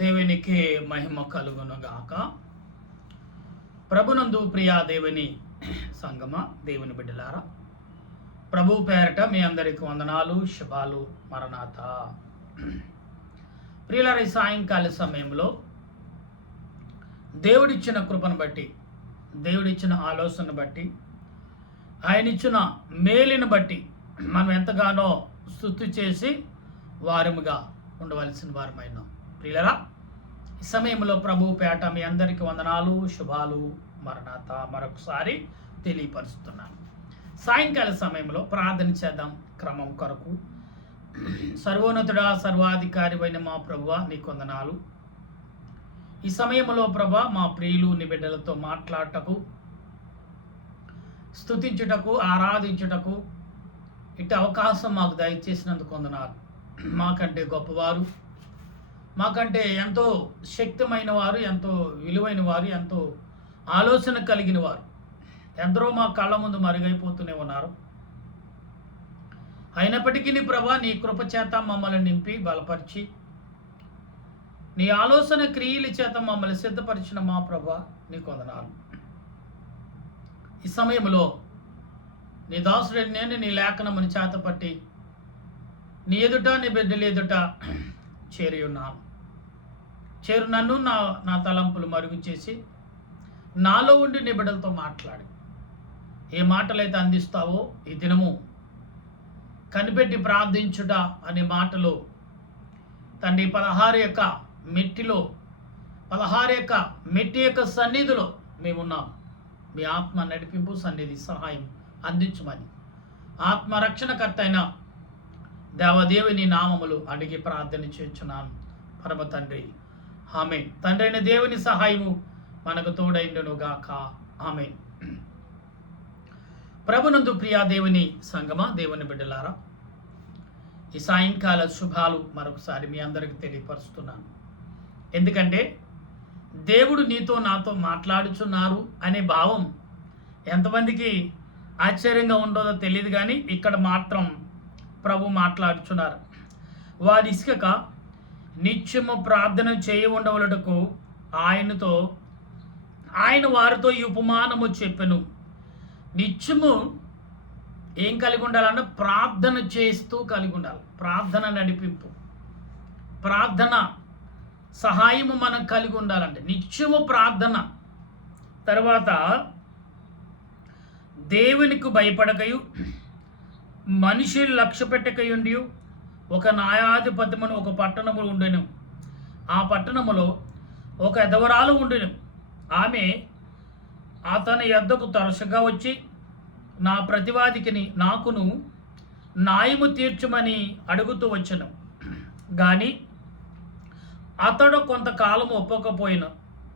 దేవునికి మహిమ కలుగునుగాక. ప్రభునందు ప్రియా దేవుని సంగమ, దేవుని బిడ్డలారా, ప్రభు పేరట మీ అందరికి వందనాలు, శుభాలు, మరణాత. ప్రియులారా, ఈ సాయంకాల సమయంలో దేవుడిచ్చిన కృపను బట్టి, దేవుడిచ్చిన ఆలోచనను బట్టి, ఆయన ఇచ్చిన మేలును బట్టి మనం ఎంతగానో స్తుతి చేసి వారముగా ఉండవలసిన వారమైనాం. ప్రియులారా, ఈ సమయంలో ప్రభు పేట మీ అందరికీ వందనాలు, శుభాలు, మరణాత మరొకసారి తెలియపరుస్తున్నాను. సాయంకాల సమయంలో ప్రార్థన చేద్దాం. క్రమం కొరకు సర్వోన్నతుడా, సర్వాధికారి అయిన మా ప్రభువా, నీకు వందనాలు. ఈ సమయంలో ప్రభా, మా ప్రియులు నీ బిడ్డలతో మాట్లాడటకు, స్తుతించుటకు, ఆరాధించుటకు ఇటు అవకాశం మాకు దయచేసినందుకు వందనాలు. మాకంటే గొప్పవారు, మాకంటే ఎంతో శక్తిమైన వారు, ఎంతో విలువైన వారు, ఎంతో ఆలోచన కలిగిన వారు ఎందరో మా కళ్ళ ముందు మరుగైపోతూనే ఉన్నారు. అయినప్పటికీ నీ ప్రభా, నీ కృప చేత మమ్మల్ని నింపి బలపరిచి, నీ ఆలోచన క్రియల చేత మమ్మల్ని సిద్ధపరిచిన మా ప్రభా, నీకు వందనాలు. ఈ సమయంలో నీ దాసుడిని నేను నీ లేఖనముని చేతపట్టి నీ ఎదుట, నీ బిడ్డల ఎదుట చేరి ఉన్నాను. చేరు నన్ను నా తలంపులు మరుగు చేసి నాలో ఉండి నీ బిడ్డలతో మాట్లాడి, ఏ మాటలైతే అందిస్తావో ఈ దినము కనిపెట్టి ప్రార్థించుట అనే మాటలు తండ్రి 16 యొక్క మెట్టిలో, 16 యొక్క మెట్టి యొక్క సన్నిధిలో మేమున్నాం. మీ ఆత్మ నడిపింపు, సన్నిధి, సహాయం అందించమని ఆత్మరక్షణకర్త అయిన దేవదేవుని నామములు అడిగి ప్రార్థన చేస్తున్నాను పరమ తండ్రి, ఆమేన్. తండ్రి అయిన దేవుని సహాయము మనకు తోడైండును గాక, ఆమేన్. ప్రభునందు ప్రియా దేవుని సంగమ, దేవుని బిడ్డలారా, ఈ సాయంకాల శుభాలు మరొకసారి మీ అందరికి తెలియపరుస్తున్నాను. ఎందుకంటే దేవుడు నీతో నాతో మాట్లాడుచున్నారు అనే భావం ఎంతమందికి ఆశ్చర్యంగా ఉండదో తెలియదు, కానీ ఇక్కడ మాత్రం ప్రభు మాట్లాడుచున్నారు. వారి ఇసుక నిత్యము ప్రార్థన చేయ ఉండవలటకు ఆయన వారితో ఈ ఉపమానము చెప్పెను. నిత్యము ఏం కలిగి ఉండాలన్న ప్రార్థన చేస్తూ కలిగి ఉండాలి. ప్రార్థన నడిపింపు, ప్రార్థన సహాయము మనం కలిగి ఉండాలంటే నిత్యము ప్రార్థన. తర్వాత దేవునికి భయపడకయు మనుషులు లక్ష్య పెట్టకయుండి ఒక న్యాయాధిపత్యమును ఒక పట్టణము ఉండెను. ఆ పట్టణములో ఒక ఎదవరాలు ఉండెను. ఆమె అతని యొద్దకు తరచుగా వచ్చి, నా ప్రతివాదికిని నాకును న్యాయము తీర్చమని అడుగుతూ వచ్చెను. కానీ అతడు కొంతకాలం ఒప్పకపోయిన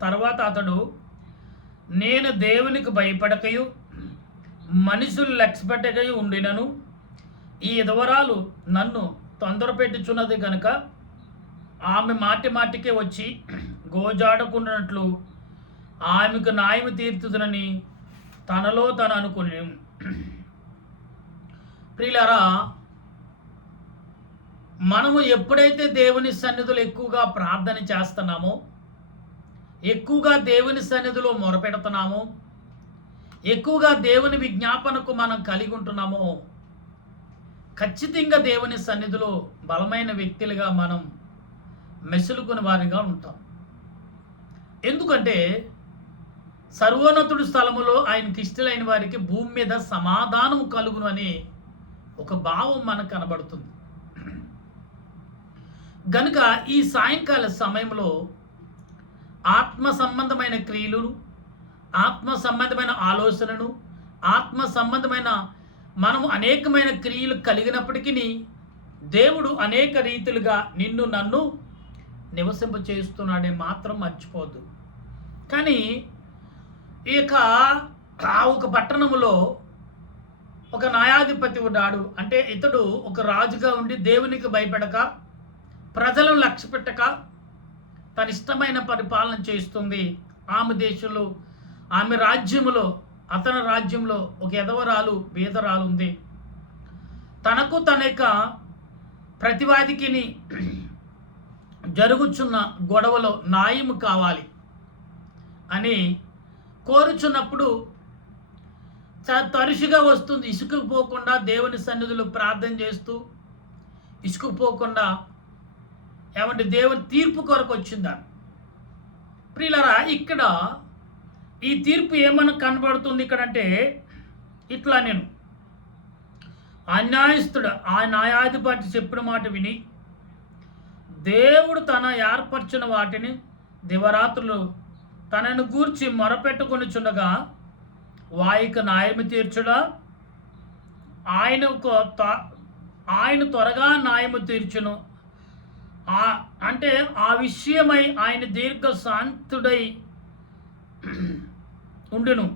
తర్వాత అతడు, నేను దేవునికి భయపడకయు మనుషులు లక్ష్యపెట్టకయు ఉండినను ఈ ఎదవరాలు నన్ను తొందరపెట్టుచున్నది గనుక ఆమె మాటి మాటికే వచ్చి గోజాడకున్నట్లు ఆమెకు న్యాయం తీర్చుదునని తనలో తను అనుకుని. ప్రియులారా, మనము ఎప్పుడైతే దేవుని సన్నిధిలో ఎక్కువగా ప్రార్థన చేస్తున్నామో, ఎక్కువగా దేవుని సన్నిధిలో మొరపెడుతున్నామో, ఎక్కువగా దేవుని విజ్ఞాపనకు మనం కలిగి ఉంటున్నామో, ఖచ్చితంగా దేవుని సన్నిధిలో బలమైన వ్యక్తులుగా మనం మెసులుకుని వారిగా ఉంటాం. ఎందుకంటే సర్వోన్నతుడి స్థలములో ఆయనకి ఇష్టలైన వారికి భూమి మీద సమాధానము కలుగును అనే ఒక భావం మనకు కనబడుతుంది. గనుక ఈ సాయంకాల సమయంలో ఆత్మ సంబంధమైన క్రియలను, ఆత్మ సంబంధమైన ఆలోచనను, ఆత్మ సంబంధమైన మనము అనేకమైన క్రియలు కలిగినప్పటికీ దేవుడు అనేక రీతులుగా నిన్ను నన్ను నివసింప చేస్తున్నాడే మాత్రం మర్చిపోద్దు. కానీ ఒక పట్టణములో ఒక న్యాయాధిపతి ఉన్నాడు. అంటే ఇతడు ఒక రాజుగా ఉండి దేవునికి భయపడక, ప్రజలను లక్ష్య పెట్టక, తన ఇష్టమైన పరిపాలన చేస్తుంది. ఆమె దేశంలో, ఆమె రాజ్యములో, అతని రాజ్యంలో ఒక ఎదవరాలు, బీదరాలు ఉంది. తనకు తన యొక్క ప్రతివాదికిని జరుగుచున్న గొడవలో న్యాయము కావాలి అని కోరుచున్నప్పుడు తరచుగా వస్తుంది. ఇసుకుపోకుండా దేవుని సన్నిధిలో ప్రార్థన చేస్తూ ఇసుకుపోకుండా ఏమంటే దేవుని తీర్పు కొరకు వచ్చిందా. ప్రియులారా, ఇక్కడ ఈ తీర్పు ఏమన్నా కనబడుతుంది ఇక్కడ అంటే ఇట్లా, నేను అన్యాయస్తుడు ఆ న్యాయాధిపతి చెప్పిన మాట విని దేవుడు తన ఏర్పరిచిన వాటిని దివరాత్రులు తనను గూర్చి మొరపెట్టుకొనిచుండగా వాయిక న్యాయము తీర్చుడా, ఆయన త్వరగా న్యాయము తీర్చును. అంటే ఆ విషయమై ఆయన దీర్ఘశాంతుడై ఉండును.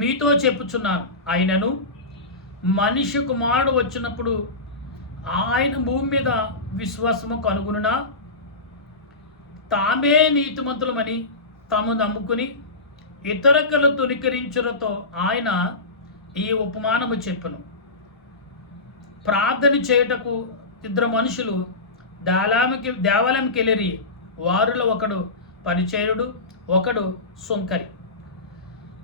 మీతో చెప్పుచున్నాను, ఆయనను మనిషి కుమారుడు వచ్చినప్పుడు ఆయన భూమి మీద విశ్వాసము కనుగొనునా, తామే నీతిమంతులమని తాము నమ్ముకుని ఇతరులను తునికరించులతో ఆయన ఈ ఉపమానము చెప్పును. ప్రార్థన చేయుటకు ఇద్దరు మనుషులు దేవాలయంకి వెళ్ళిరి. వారిలో ఒకడు పరిచయుడు, ఒకడు సుంకరి.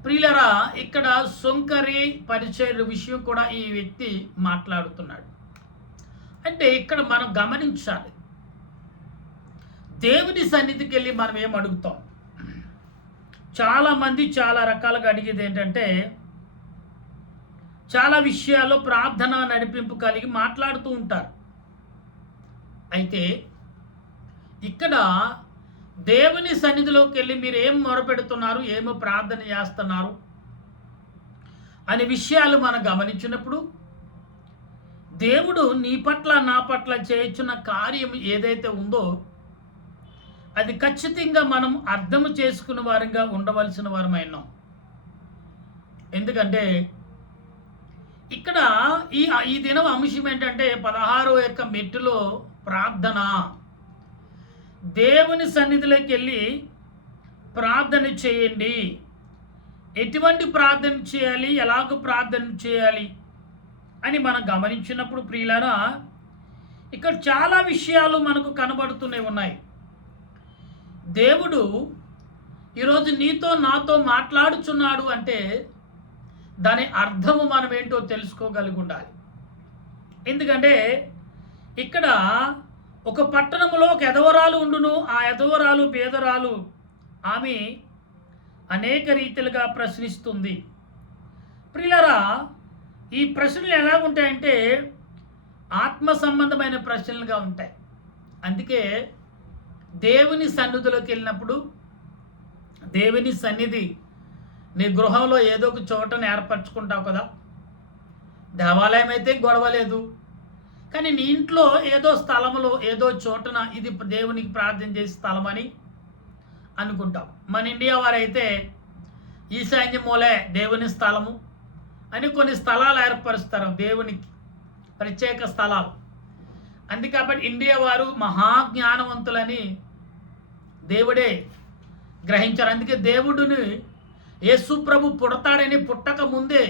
ప్రియులరా, ఇక్కడ సుంకరి పరిచయుడు విషయం కూడా ఈ వ్యక్తి మాట్లాడుతున్నాడు. అంటే ఇక్కడ మనం గమనించాలి, దేవుని సన్నిధికి వెళ్ళి మనం ఏం అడుగుతాం. చాలామంది చాలా రకాలుగా అడిగేది ఏంటంటే, చాలా విషయాల్లో ప్రార్థన నడిపింపు కలిగి మాట్లాడుతూ ఉంటారు. అయితే ఇక్కడ దేవుని సన్నిధిలోకి వెళ్ళి మీరు ఏం మొరపెడుతున్నారు, ఏమో ప్రార్థన చేస్తున్నారు అనే విషయాలు మనం గమనించినప్పుడు, దేవుడు నీ పట్ల నా పట్ల చేయుచున్న కార్యం ఏదైతే ఉందో అది ఖచ్చితంగా మనం అర్థం చేసుకున్న వారంగా ఉండవలసిన వారమైనాం. ఎందుకంటే ఇక్కడ ఈ దినం అంశం ఏంటంటే 16వ యొక్క మెట్టులో ప్రార్థన. దేవుని సన్నిధిలోకి వెళ్ళి ప్రార్థన చేయండి. ఎటువంటి ప్రార్థన చేయాలి, ఎలాగ ప్రార్థన చేయాలి అని మనం గమనించినప్పుడు ప్రియులారా, ఇక్కడ చాలా విషయాలు మనకు కనబడుతూనే ఉన్నాయి. దేవుడు ఈరోజు నీతో నాతో మాట్లాడుచున్నాడు అంటే దాని అర్థము మనం ఏంటో తెలుసుకోగలిగి ఉండాలి. ఎందుకంటే ఇక్కడ ఒక పట్టణంలో ఒక ఎదవరాలు ఉండును. ఆ ఎదవరాలు పేదరాలు, ఆమె అనేక రీతిలుగా ప్రశ్నిస్తుంది. ప్రియులారా, ఈ ప్రశ్నలు ఎలా ఉంటాయంటే ఆత్మ సంబంధమైన ప్రశ్నలుగా ఉంటాయి. అందుకే దేవుని సన్నిధిలోకి వెళ్ళినప్పుడు, దేవుని సన్నిధి నీ గృహంలో ఏదో ఒక చోటను ఏర్పరచుకుంటావు కదా. దేవాలయం అయితే గొడవ లేదు, కానీ నీ ఇంట్లో ఏదో స్థలంలో ఏదో చోటన ఇది దేవునికి ప్రార్థన చేసే స్థలం అని అనుకుంటాం. మన ఇండియా వారైతే ఈశాన్య మూలే దేవుని స్థలము అని కొన్ని స్థలాలు ఏర్పరుస్తారు, దేవునికి ప్రత్యేక స్థలాలు. అందుకబట్టి ఇండియా వారు మహాజ్ఞానవంతులని దేవుడే గ్రహించారు. అందుకే దేవుడిని యేసు ప్రభు పుడతాడని పుట్టక ముందే,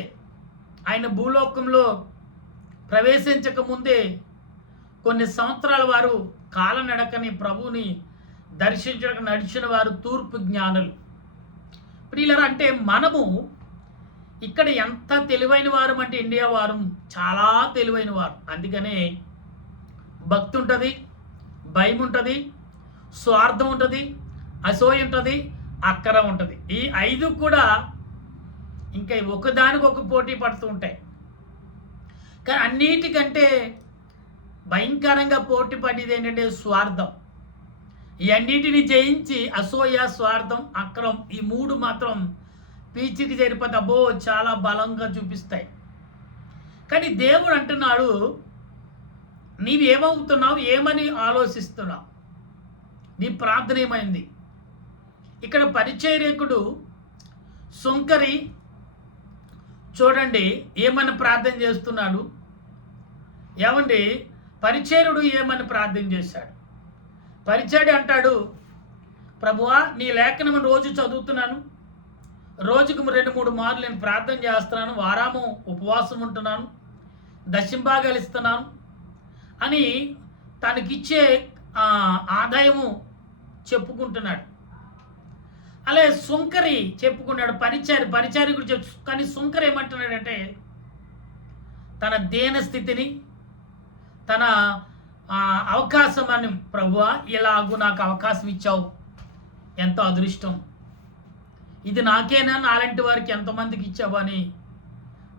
ఆయన భూలోకంలో ప్రవేశించక ముందే కొన్ని సంవత్సరాల వారు కాలనడకని ప్రభువుని దర్శించడానికి నడిచిన వారు తూర్పు జ్ఞానులు. ప్రియులరా, అంటే మనము ఇక్కడ ఎంత తెలివైన వారు అంటే ఇండియా వారు చాలా తెలివైన వారు. అందుకనే భక్తి ఉంటుంది, భయం ఉంటుంది, స్వార్థం ఉంటుంది, అసూయ ఉంటుంది, అక్కర ఉంటుంది. ఈ 5 కూడా ఇంకా ఒకదానికొక పోటీ పడుతూ ఉంటాయి. కానీ అన్నిటికంటే భయంకరంగా పోటీ పడేది ఏంటంటే స్వార్థం. ఈ అన్నిటిని జయించి అసూయ, స్వార్థం, అక్రమం, ఈ 3 మాత్రం పీచికి జరిపోతే అబ్బో చాలా బలంగా చూపిస్తాయి. కానీ దేవుడు అంటున్నాడు, నీవేమవుతున్నావు, ఏమని ఆలోచిస్తున్నావు, నీ ప్రార్థన ఏమైంది. ఇక్కడ పరిచర్యకుడు సుంకరి చూడండి ఏమని ప్రార్థన చేస్తున్నాడు. ఏమండి, పరిచర్యుడు ఏమని ప్రార్థన చేశాడు. పరిచర్యుడు అంటాడు, ప్రభువా నీ లేఖనం రోజు చదువుతున్నాను, రోజుకు 2-3 మార్లు నేను ప్రార్థన చేస్తున్నాను, వారాము ఉపవాసం ఉంటున్నాను, దశంభాగాలు ఇస్తున్నాను అని తనకిచ్చే ఆదాయము చెప్పుకుంటున్నాడు. అలాగే సుంకరి చెప్పుకున్నాడు, పరిచారి గురించి చెప్పు. కానీ సుంకరి ఏమంటున్నాడంటే తన దేన స్థితిని, తన అవకాశం అని, ప్రభువా ఇలాగూ నాకు అవకాశం ఇచ్చావు, ఎంతో అదృష్టం, ఇది నాకేనా, నాలాంటి వారికి ఎంతమందికి ఇచ్చావు అని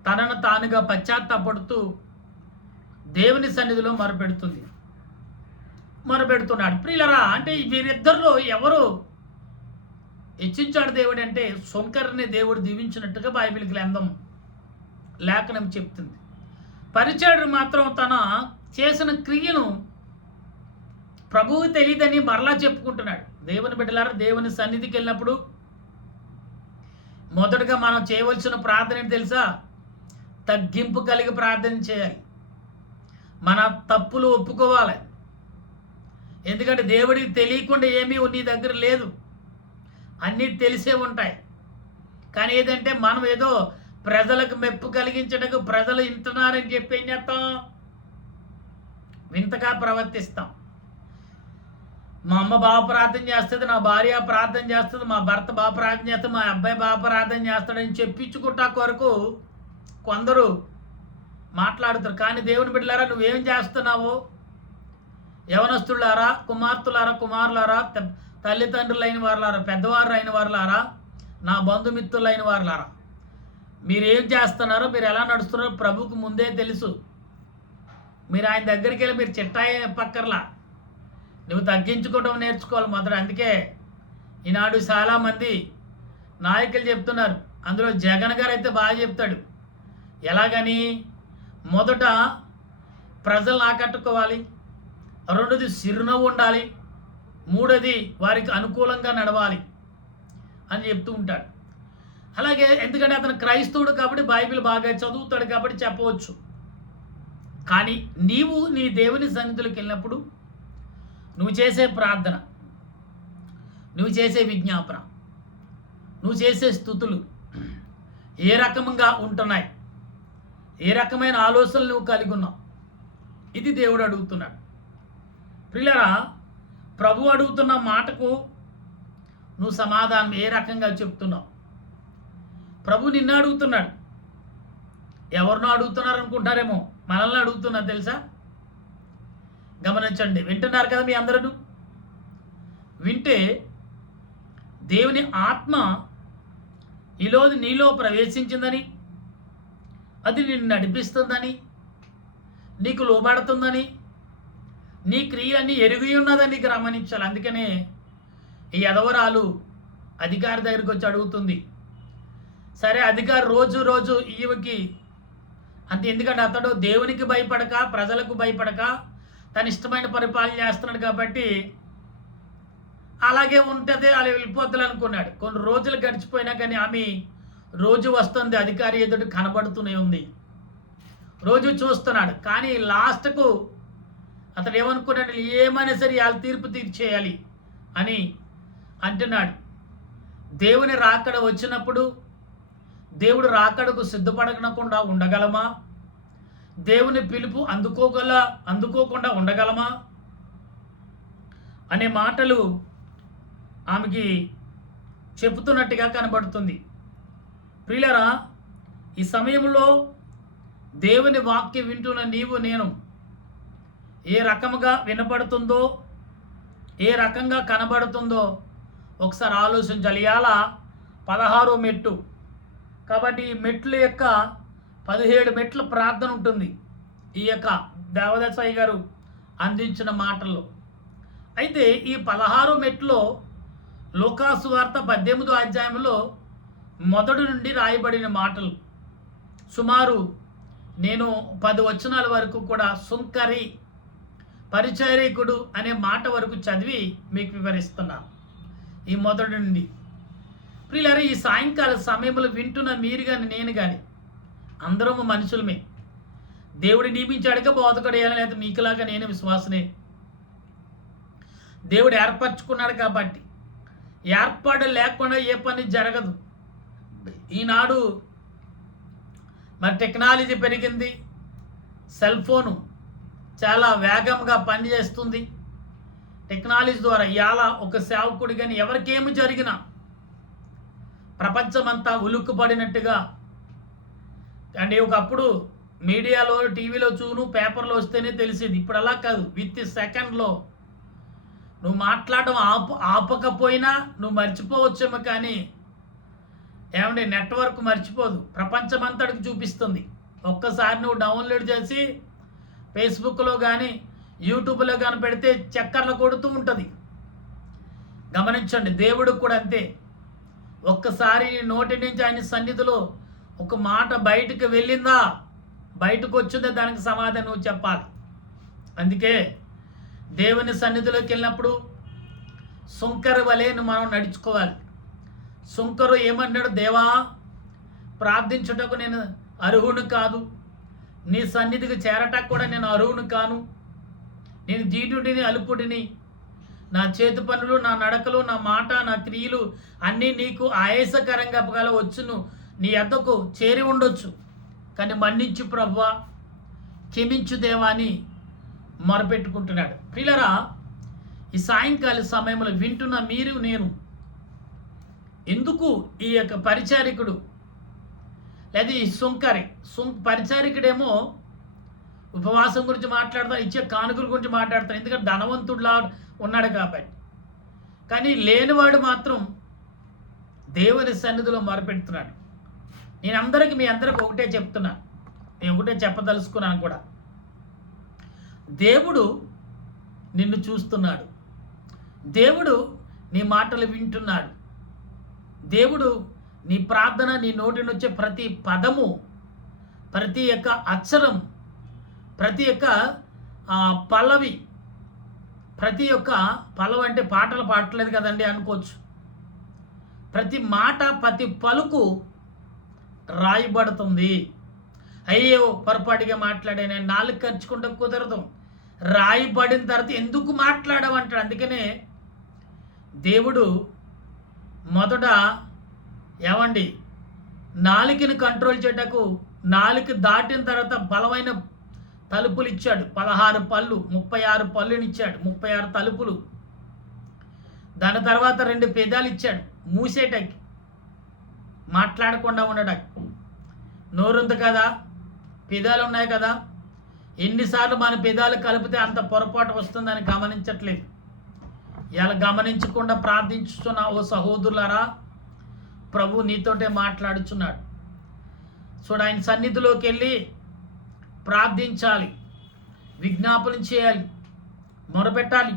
తనను తానుగా పశ్చాత్తాపడుతూ దేవుని సన్నిధిలో మొరపెడుతున్నాడు. ప్రియులరా, అంటే వీరిద్దరిలో ఎవరు హెచ్చించాడు దేవుడు అంటే సుంకరిని దేవుడు దీవించినట్టుగా బైబిల్ గ్రంథం లేఖనం చెప్తుంది. పరిచాడు మాత్రం తన చేసిన క్రియను ప్రభువు తెలియదని మరలా చెప్పుకుంటున్నాడు. దేవుని బిడ్డలారా, దేవుని సన్నిధికి వెళ్ళినప్పుడు మొదటగా మనం చేయవలసిన ప్రార్థన ఏంటి తెలుసా? తగ్గింపు కలిగి ప్రార్థన చేయాలి. మన తప్పులు ఒప్పుకోవాలి. ఎందుకంటే దేవుడికి తెలియకుండా ఏమీ నీ దగ్గర లేదు, అన్నీ తెలిసే ఉంటాయి. కానీ ఏదంటే మనం ఏదో ప్రజలకు మెప్పు కలిగించడానికి ప్రజలు వింటున్నారని చెప్పి ఏం చేస్తాం? వింతగా ప్రవర్తిస్తాం. మా అమ్మ బాగా ప్రార్థన చేస్తుంది, నా భార్య ప్రార్థన చేస్తుంది, మా భర్త బాగా ప్రార్థన చేస్తుంది, మా అబ్బాయి బాగా ప్రార్థన చేస్తాడని చెప్పించుకుంటా కొరకు కొందరు మాట్లాడుతారు. కానీ దేవుని బిడ్డలారా, నువ్వేం చేస్తున్నావు? యవనస్తులారా, కుమారులారా, తల్లిదండ్రులైన వారులారా, పెద్దవారు అయిన వారులారా, నా బంధుమిత్రులైన వారులారా, మీరేం చేస్తున్నారో, మీరు ఎలా నడుస్తున్నారో ప్రభువుకు ముందే తెలుసు. మీరు ఆయన దగ్గరికి వెళ్ళి మీరు చిట్టాయి పక్కర్లా, నువ్వు తగ్గించుకోవడం నేర్చుకోవాలి మొదట. అందుకే ఈనాడు చాలామంది నాయకులు చెప్తున్నారు, అందులో జగన్ గారు అయితే బాగా చెప్తాడు. ఎలాగని? మొదట ప్రజలను ఆకట్టుకోవాలి, రెండోది చిరునవ్వు ఉండాలి, మూడోది వారికి అనుకూలంగా నడవాలి అని చెప్తూ ఉంటాడు. అలాగే ఎందుకంటే అతను క్రైస్తవుడు కాబట్టి బైబిల్ బాగా చదువుతాడు కాబట్టి చెప్పవచ్చు. కానీ నీవు నీ దేవుని సన్నిధిలోకి వెళ్ళినప్పుడు నువ్వు చేసే ప్రార్థన, నువ్వు చేసే విజ్ఞాపన, నువ్వు చేసే స్తుతులు ఏ రకంగా ఉంటున్నాయి, ఏ రకమైన ఆలోచనలు నువ్వు కలిగి ఉన్నావు, ఇది దేవుడు అడుగుతున్నాడు. ప్రియులారా, ప్రభు అడుగుతున్న మాటకు నువ్వు సమాధానం ఏ రకంగా చెప్తున్నావు? ప్రభు నిన్ను అడుగుతున్నాడు. ఎవరినో అడుగుతున్నారు అనుకుంటారేమో, మనల్ని అడుగుతున్నా తెలుసా? గమనించండి. వింటున్నారు కదా మీ అందరూ? వింటే దేవుని ఆత్మ ఈలోజు నీలో ప్రవేశించిందని, అది నిన్ను నడిపిస్తుందని, నీకు లోబడుతుందని, నీ క్రియలన్నీ ఎరిగి ఉన్నదని గమనించాలి. అందుకనే ఈ ఎదవరాలు అధికారి దగ్గరికి వచ్చి అడుగుతుంది. సరే, అధికారి రోజు ఈమెకి అంతే. ఎందుకంటే అతడు దేవునికి భయపడక, ప్రజలకు భయపడక తన ఇష్టమైన పరిపాలన చేస్తున్నాడు కాబట్టి అలాగే ఉంటుంది, అలా వెళ్ళిపోద్దులు అనుకున్నాడు. కొన్ని రోజులు గడిచిపోయినా కానీ ఆమె రోజు వస్తుంది, అధికారి ఎదుటి కనబడుతూనే ఉంది, రోజు చూస్తున్నాడు. కానీ లాస్ట్కు అతడు ఏమనుకున్నాడు? ఏమైనా సరే వాళ్ళ తీర్పు తీర్చేయాలి అని అంటున్నాడు. దేవుని రాకడ వచ్చినప్పుడు దేవుడు రాకడకు సిద్ధపడకుండా ఉండగలమా? దేవుని పిలుపు అందుకోకుండా ఉండగలమా అనే మాటలు ఆమెకి చెబుతున్నట్టుగా కనబడుతుంది. ప్రియులారా, ఈ సమయంలో దేవుని వాక్యం వింటున్న నీవు నేను ఏ రకముగా వినపడుతుందో, ఏ రకంగా కనబడుతుందో ఒకసారి ఆలోచించాలి. ఇవాళ 16వ మెట్టు కాబట్టి ఈ మెట్ల యొక్క 17 మెట్ల ప్రార్థన ఉంటుంది ఈ యొక్క దేవదాసయ్య గారు అందించిన మాటల్లో. అయితే ఈ 16 మెట్లో లూకాసు వార్త 18వ అధ్యాయంలో మొదటి నుండి రాయబడిన మాటలు సుమారు నేను 10 వచనాల వరకు కూడా సుంకరి, పరిచారకుడు అనే మాట వరకు చదివి మీకు వివరిస్తున్నాను ఈ మొదటి నుండి. ప్రియులారా, ఈ సాయంకాల సమయంలో వింటున్న మీరు కానీ నేను కానీ అందరము మనుషులమే. దేవుడు నియమించాడుగా బోధకుడేయాలని, లేదా మీకులాగా నేను విశ్వాసనే. దేవుడు ఏర్పరచుకున్నాడు కాబట్టి, ఏర్పాటు లేకుండా ఏ పని జరగదు. ఈనాడు మరి టెక్నాలజీ పెరిగింది, సెల్ ఫోను చాలా వేగంగా పనిచేస్తుంది. టెక్నాలజీ ద్వారా ఇవాళ ఒక సేవకుడు కానీ ఎవరికేమి జరిగినా ప్రపంచమంతా ఉలుక్కుపడినట్టుగా అంటే ఒకప్పుడు మీడియాలో టీవీలో పేపర్లో వస్తేనే తెలిసేది. ఇప్పుడు అలా కాదు, విత్ సెకండ్లో నువ్వు మాట్లాడడం ఆపకపోయినా నువ్వు మర్చిపోవచ్చేమో, కానీ ఏమంటే నెట్వర్క్ మర్చిపోదు, ప్రపంచమంతటికి చూపిస్తుంది. ఒక్కసారి నువ్వు డౌన్లోడ్ చేసి ఫేస్బుక్లో కానీ యూట్యూబ్లో కానీ పెడితే చక్కర్లు కొడుతూ ఉంటుంది. గమనించండి, దేవుడు కూడా అంతే. ఒక్కసారి నోటి నుంచి ఆయన సన్నిధిలో ఒక మాట బయటకు వెళ్ళిందా, బయటకు వచ్చిందా, దానికి సమాధానం నువ్వు చెప్పాలి. అందుకే దేవుని సన్నిధిలోకి వెళ్ళినప్పుడు సుంకరు వలె మనం నడుచుకోవాలి. సుంకరు ఏమన్నాడు, దేవా ప్రార్థించుటకు నేను అర్హుని కాదు, నీ సన్నిధికి చేరటకు కూడా నేను అర్హుని కాను, నేను దీనుడిని అలుపుడిని, నా చేతి పనులు, నా నడకలు, నా మాట, నా క్రియలు అన్నీ నీకు ఆయాసకరంగా వచ్చును, నీ యొద్దకు చేరి ఉండొచ్చు, కానీ మన్నించు ప్రభువా, క్షమించు దేవా అని మొరపెట్టుకుంటున్నాడు. ప్రియులారా, ఈ సాయంకాల సమయంలో వింటున్న మీరు నేను ఎందుకు ఈ యొక్క పరిచారికుడు లేదా ఈ పరిచారికుడేమో ఉపవాసం గురించి మాట్లాడతారు, ఇచ్చే కానుకల గురించి మాట్లాడతారు, ఎందుకంటే ధనవంతుడిలా ఉన్నాడు కాబట్టి. కానీ లేనివాడు మాత్రం దేవుని సన్నిధిలో మొరపెడుతున్నాడు. నేను మీ అందరికి ఒకటే చెప్తున్నా, నేను ఒకటే చెప్పదలుచుకున్నాను కూడా. దేవుడు నిన్ను చూస్తున్నాడు, దేవుడు నీ మాటలు వింటున్నాడు, దేవుడు నీ ప్రార్థన, నీ నోటి నుంచి ప్రతి పదము, ప్రతి యొక్క అక్షరం, ప్రతి యొక్క పల్లవి, ప్రతి ఒక్క పల్లవి అంటే పాటలు పాడట్లేదు కదండి అనుకోవచ్చు. ప్రతి మాట, ప్రతి పలుకు రాయబడుతుంది. అయ్యో పొరపాటుగా మాట్లాడాను, నాలుగు ఖర్చుకుంటే కుదరదు, రాయబడిన తర్వాత ఎందుకు మాట్లాడమంటాడు. అందుకనే దేవుడు మొదట ఏమండి నాలుకని కంట్రోల్ చేయటకు నాలుక దాటిన తర్వాత బలమైన తలుపులు ఇచ్చాడు. 16 పళ్ళు, 36 పళ్ళునిచ్చాడు, 36 తలుపులు. దాని తర్వాత 2 పెదాలు ఇచ్చాడు మూసేటకి, మాట్లాడకుండా ఉండటానికి. నోరుంది కదా, పెదాలు ఉన్నాయి కదా, ఎన్నిసార్లు మన పెదాలు కలిపితే అంత పొరపాటు వస్తుందని గమనించట్లేదు. ఇలా గమనించకుండా ప్రార్థించుతున్న ఓ సహోదరులారా, ప్రభు నీతోటే మాట్లాడుచున్నాడు. చూడు, ఆయన సన్నిధిలోకి వెళ్ళి ప్రార్థించాలి, విజ్ఞాపనం చేయాలి, మొరపెట్టాలి.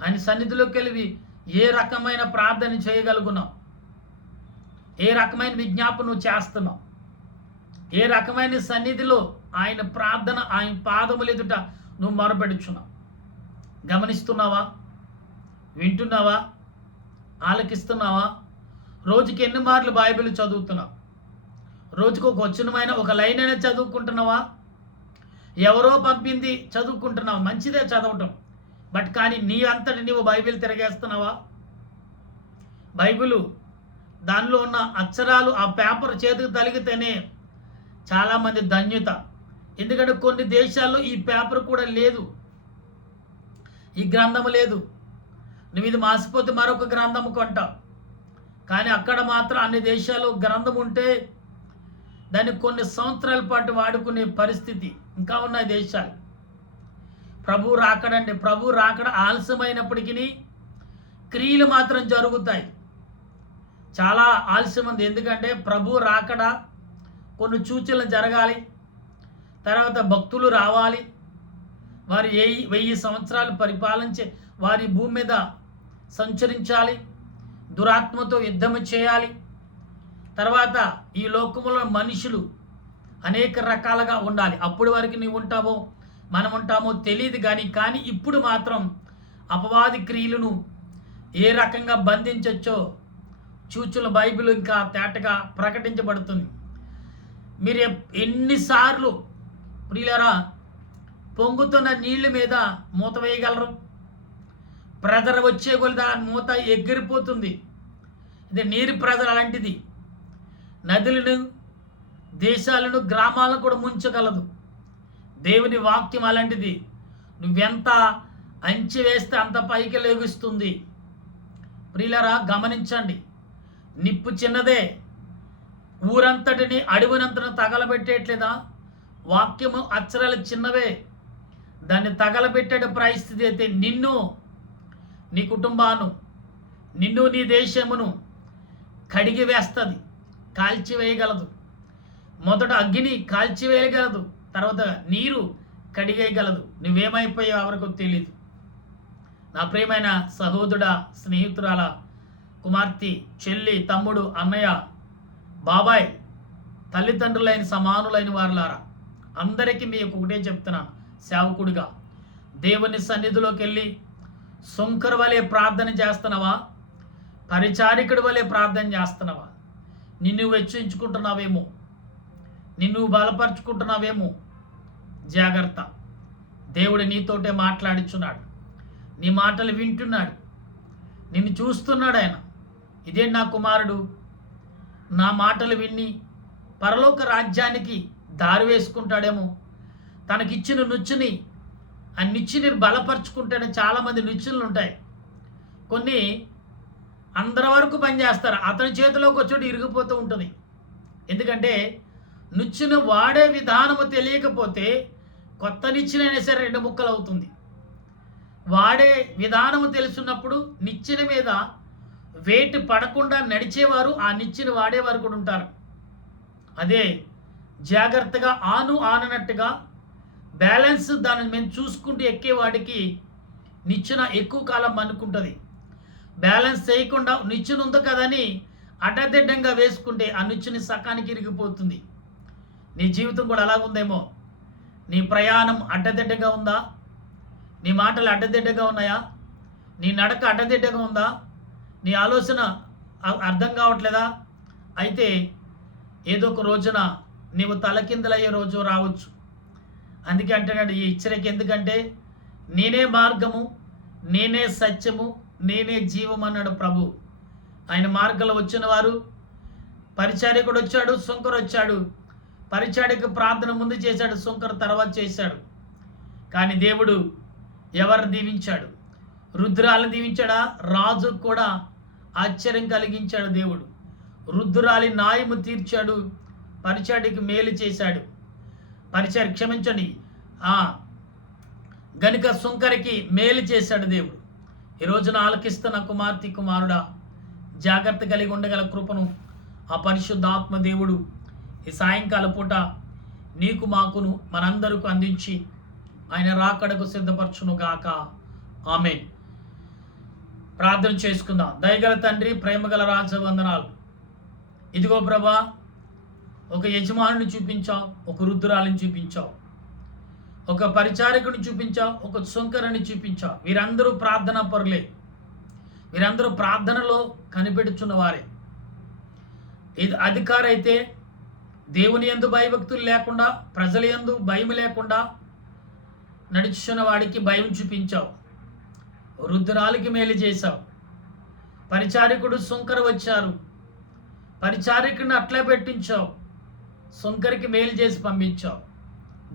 ఆయన సన్నిధిలోకి వెళ్ళి ఏ రకమైన ప్రార్థన చేయగలుగున్నావు, ఏ రకమైన విజ్ఞాపన నువ్వు చేస్తున్నావు, ఏ రకమైన సన్నిధిలో ఆయన ప్రార్థన, ఆయన పాదములు ఎదుట నువ్వు మొరపెడుచున్నావు. గమనిస్తున్నావా, వింటున్నావా, ఆలకిస్తున్నావా? రోజుకి ఎన్ని మార్లు బైబిల్ చదువుతున్నావు? రోజుకు ఒక వచనమైన ఒక లైన్ అయినా చదువుకుంటున్నావా? ఎవరో పంపింది చదువుకుంటున్నావు, మంచిదే చదవటం, బట్ కానీ నీ అంతటి నీవు బైబిల్ తిరగేస్తున్నావా? బైబిలు దానిలో ఉన్న అక్షరాలు, ఆ పేపర్ చేతికి తగిలితేనే చాలామంది ధన్యత. ఎందుకంటే కొన్ని దేశాల్లో ఈ పేపర్ కూడా లేదు, ఈ గ్రంథము లేదు. నువ్వు ఇది మాసిపోతే మరొక గ్రంథము కొంటావు, కానీ అక్కడ మాత్రం అన్ని దేశాల్లో గ్రంథం ఉంటే దాన్ని కొన్ని సంవత్సరాల పాటు వాడుకునే పరిస్థితి ఇంకా ఉన్నాయి దేశాలు. ప్రభు రాకడండి, ప్రభు రాకడ ఆలస్యమైనప్పటికీ క్రియలు మాత్రం జరుగుతాయి. చాలా ఆలస్యం ఉంది, ఎందుకంటే ప్రభు రాకడ కొన్ని సూచనలు జరగాలి, తర్వాత భక్తులు రావాలి, వారు 1000 సంవత్సరాలు పరిపాలించే వారి భూమి మీద సంచరించాలి, దురాత్మతో యుద్ధము చేయాలి. తర్వాత ఈ లోకంలో మనుషులు అనేక రకాలుగా ఉండాలి. అప్పటి వరకు నీవు ఉంటావో మనం ఉంటామో తెలియదు, కానీ ఇప్పుడు మాత్రం అపవాది క్రియలను ఏ రకంగా బంధించవచ్చో సూచనలు బైబిల్ ఇంకా తేటగా ప్రకటించబడుతుంది. మీరు ఎన్నిసార్లు ప్రియులారా పొంగుతున్న నీళ్ళ మీద మూత వేయగలరు? ప్రెజర్ వచ్చే కొలది ఆ మూత ఎగిరిపోతుంది. ఇది నీరు ప్రెజర్ అలాంటిది. నదులను, దేశాలను, గ్రామాలను కూడా ముంచగలదు. దేవుని వాక్యం అలాంటిది. నువ్వెంత అంచి వేస్తే అంత పైకి లేగుస్తుంది. ప్రియులారా, గమనించండి. నిప్పు చిన్నదే, ఊరంతటిని అడవినంతను తగలబెట్టేట్లేదా? వాక్యము అక్షరాలు చిన్నవే, దాన్ని తగలబెట్టే పరిస్థితి అయితే నిన్ను, నీ కుటుంబాన్ని, నిన్ను, నీ దేశమును కడిగి వేస్తుంది, కాల్చివేయగలదు. మొదట అగ్ని కాల్చివేయగలదు, తర్వాత నీరు కడిగేయగలదు. నువ్వేమైపోయావు ఎవరికో తెలియదు. నా ప్రియమైన సహోదరుడా, స్నేహితురాల, కుమార్తె, చెల్లి, తమ్ముడు, అన్నయ్య, బాబాయ్, తల్లిదండ్రులైన సమానులైన వారులారా, అందరికీ మీకు ఒకటే చెప్తున్నాను. సేవకుడిగా దేవుని సన్నిధిలోకి వెళ్ళి సుంకర వలె ప్రార్థన చేస్తున్నావా? పరిచారికుడి వలె ప్రార్థన చేస్తున్నావా? నిన్ను వెచ్చించుకుంటున్నావేమో, నిన్ను బలపరుచుకుంటున్నావేమో. జాగ్రత్త. దేవుడు నీతోటే మాట్లాడుచున్నాడు, నీ మాటలు వింటున్నాడు, నిన్ను చూస్తున్నాడు. ఆయన, ఇదే నా కుమారుడు నా మాటలు విని పరలోక రాజ్యానికి దారి వేసుకుంటాడేమో. తనకిచ్చిన నుచ్చుని, ఆ నిచ్చుని బలపరుచుకుంటాడని. చాలామంది నిచ్చులు ఉంటాయి, కొన్ని అందరి వరకు పనిచేస్తారు, అతని చేతిలోకి వచ్చేటి ఇరిగిపోతూ ఉంటుంది. ఎందుకంటే నుచ్చును వాడే విధానము తెలియకపోతే కొత్త నిచ్చెనైనా సరే 2 ముక్కలు అవుతుంది. వాడే విధానము తెలుసున్నప్పుడు నిచ్చెన మీద వేటు పడకుండా నడిచేవారు ఆ నిచ్చెన వాడేవారు కూడా ఉంటారు. అదే జాగ్రత్తగా ఆననట్టుగా బ్యాలెన్స్ దాన్ని మేము చూసుకుంటూ ఎక్కేవాడికి నిచ్చెన ఎక్కువ కాలం అనుకుంటుంది. బ్యాలెన్స్ చేయకుండా నిచ్చెన ఉంది కదని అడ్డదిడ్డంగా వేసుకుంటే ఆ నిచ్చెన సకానికి ఇరిగిపోతుంది. నీ జీవితం కూడా అలాగుందేమో. నీ ప్రయాణం అడ్డదిడ్డగా ఉందా? నీ మాటలు అడ్డదిడ్డగా ఉన్నాయా? నీ నడక అడ్డదిడ్డగా ఉందా? నీ ఆలోచన అర్థం కావట్లేదా? అయితే ఏదో ఒక రోజున నీవు తలకిందులయ్యే రోజు రావచ్చు. అందుకే అంటున్నాడు ఈ హెచ్చరిక. ఎందుకంటే నేనే మార్గము, నేనే సత్యము, నేనే జీవం అన్నాడు ప్రభు. ఆయన మార్గంలో వచ్చిన వారు, పరిచారికుడు వచ్చాడు, సుంకరు వచ్చాడు. పరిచారిక ప్రార్థన ముందు చేశాడు, సుంకరు తర్వాత చేశాడు. కానీ దేవుడు ఎవరు దీవించాడు? రుద్రాలను దీవించాడా? రాజు కూడా ఆశ్చర్యం కలిగించాడు దేవుడు. రుద్రాలి న్యాయము తీర్చాడు, పరిచాడికి మేలు చేశాడు. పరిచారి క్షమించండి, గనుక సుంకరికి మేలు చేశాడు దేవుడు. ఈ రోజున ఆలకిస్తున్న కుమార్తె, కుమారుడా, జాగ్రత్త కలిగి ఉండగల కృపను ఆ పరిశుద్ధాత్మ దేవుడు ఈ సాయంకాల పూట నీకు, మాకును, మనందరకు అందించి ఆయన రాకడకు సిద్ధపరచును గాక. ఆమేన్. ప్రార్థన చేసుకుందాం. దయగల తండ్రి, ప్రేమగల రాజ, వందనాలు. ఇదిగో ప్రభా, ఒక యజమానుని చూపించావు, ఒక రుద్రాలను చూపించావు, ఒక పరిచారకుని చూపించావు, ఒక సుంకరుని చూపించావు. వీరందరూ ప్రార్థనా పరులే, వీరందరూ ప్రార్థనలో కనిపెడుచున్న వారే. ఇది అధికారైతే దేవుని యందు భయభక్తులు లేకుండా, ప్రజల యందు భయం లేకుండా నడుచున్న వాడికి భయం చూపించావు. రుద్రాలకి మేలు చేశావు. పరిచారకుడు, సుంకరు వచ్చారు, పరిచారకుడిని అట్లా పెట్టించావు, సుంకరికి మేలు చేసి పంపించావు.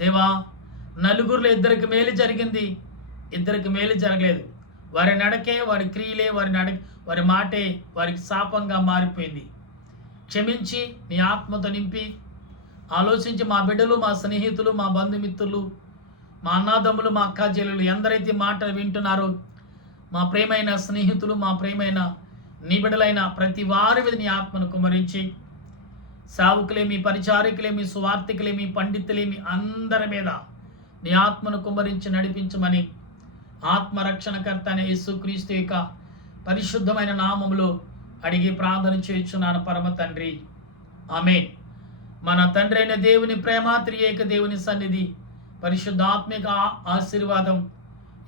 దేవా, నలుగురిలో 2కి మేలు జరిగింది, 2కి మేలు జరగలేదు. వారి నడకే, వారి క్రియలే, వారి మాటే వారికి శాపంగా మారిపోయింది. క్షమించి నీ ఆత్మతో నింపి ఆలోచించి మా బిడ్డలు, మా స్నేహితులు, మా బంధుమిత్రులు, మా అన్నాదమ్ములు, మా అక్కాచెల్లెలు ఎందరైతే మాటలు వింటున్నారో, మా ప్రేమైన స్నేహితులు, మా ప్రేమైన నీ బిడ్డలైన ప్రతి వారి మీద నీ ఆత్మను కుమరించి, సేవకులేమి, పరిచారకులేమి, సువార్థికులేమి, పండితులేమి అందరి మీద నీ ఆత్మను కుమరించి నడిపించమని ఆత్మరక్షణకర్త అనే యేసుక్రీస్తు యొక్క పరిశుద్ధమైన నామములో అడిగి ప్రార్థన చేయుచున్నాను పరమ తండ్రి. ఆమేన్. మన తండ్రి అయిన దేవుని ప్రేమ, త్రియేక దేవుని సన్నిధి, పరిశుద్ధాత్మిక ఆశీర్వాదం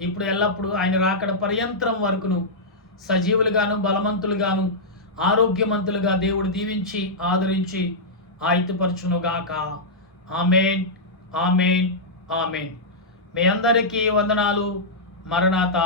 ఇప్పుడు ఎల్లప్పుడూ ఆయన రాకడ పర్యంతరం వరకును సజీవులుగాను, బలవంతులుగాను, ఆరోగ్యవంతులుగా దేవుడు దీవించి ఆదరించి ఆయుధపరచునుగాక. ఆమేన్, ఆమేన్, ఆమేన్. మీ అందరికీ వందనాలు. మరణాత.